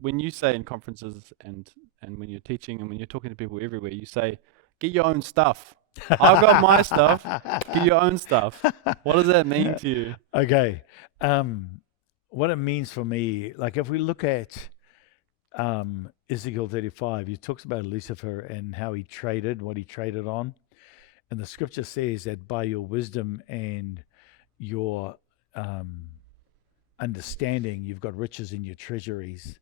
when you say in conferences and when you're teaching and when you're talking to people everywhere, you say, get your own stuff. I've got my stuff. Get your own stuff. What does that mean to you? Okay. What it means for me, like if we look at Ezekiel 35, he talks about Lucifer and how he traded, what he traded on. And the scripture says that by your wisdom and your understanding, you've got riches in your treasuries.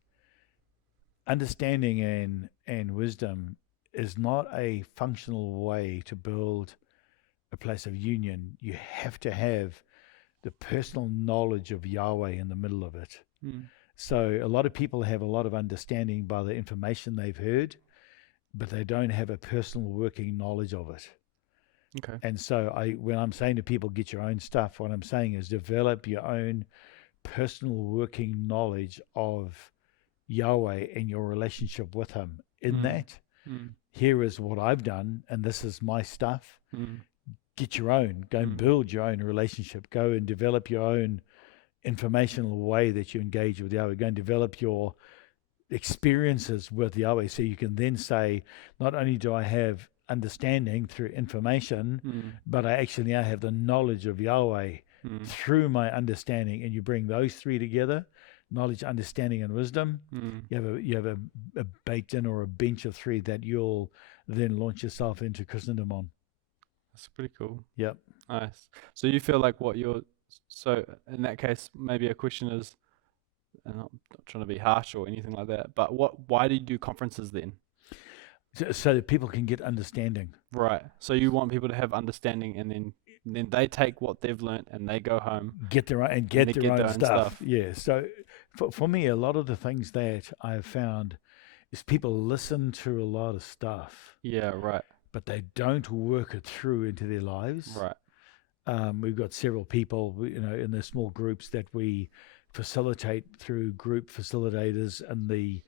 Understanding and wisdom is not a functional way to build a place of union. You have to have the personal knowledge of Yahweh in the middle of it. So a lot of people have a lot of understanding by the information they've heard, but they don't have a personal working knowledge of it. Okay. And so when I'm saying to people, get your own stuff, what I'm saying is develop your own personal working knowledge of Yahweh and your relationship with him. In that, here is what I've done, and this is my stuff. Get your own. Go and build your own relationship. Go and develop your own informational way that you engage with Yahweh. Go and develop your experiences with Yahweh, so you can then say, not only do I have understanding through information, but I actually now have the knowledge of Yahweh through my understanding. And you bring those three together, knowledge, understanding, and wisdom. You have a baked in or a bench of three that you'll then launch yourself into Christendom on. That's pretty cool. Yep. Nice. So you feel like so in that case, maybe a question is, and I'm not trying to be harsh or anything like that, but why do you do conferences then? So that people can get understanding. Right. So you want people to have understanding, and then they take what they've learned and they go home, get their own stuff. Yeah. So for me, a lot of the things that I've found is people listen to a lot of stuff. Yeah. Right. But they don't work it through into their lives. Right. We've got several people, in the small groups that we facilitate through group facilitators and the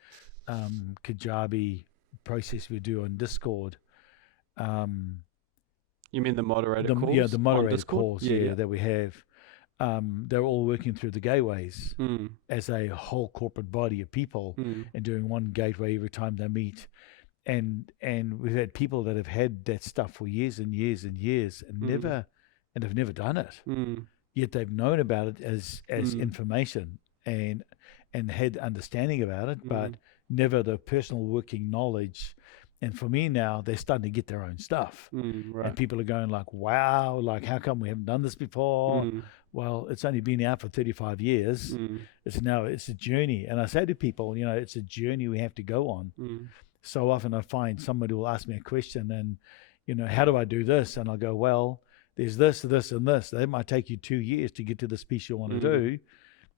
Kajabi process we do on Discord. You mean the moderator calls? Yeah, the moderator calls, that we have. They're all working through the gateways as a whole corporate body of people and doing one gateway every time they meet. And we've had people that have had that stuff for years and years and years and have never done it. Yet they've known about it as information and had understanding about it, but never the personal working knowledge. And for me now, they're starting to get their own stuff. Right. And people are going like, wow, like how come we haven't done this before? Well, it's only been out for 35 years. It's a journey. And I say to people, it's a journey we have to go on. So often I find somebody will ask me a question and, how do I do this? And I'll go, well, there's this, this, and this. That might take you 2 years to get to this piece you want to do,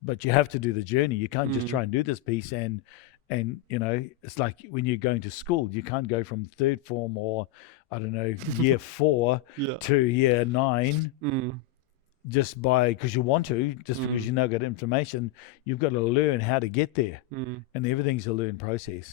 but you have to do the journey. You can't just try and do this piece and it's like when you're going to school, you can't go from third form or, I don't know, year 4 to year 9 just because you want to, because you now got information. You've got to learn how to get there, and everything's a learned process.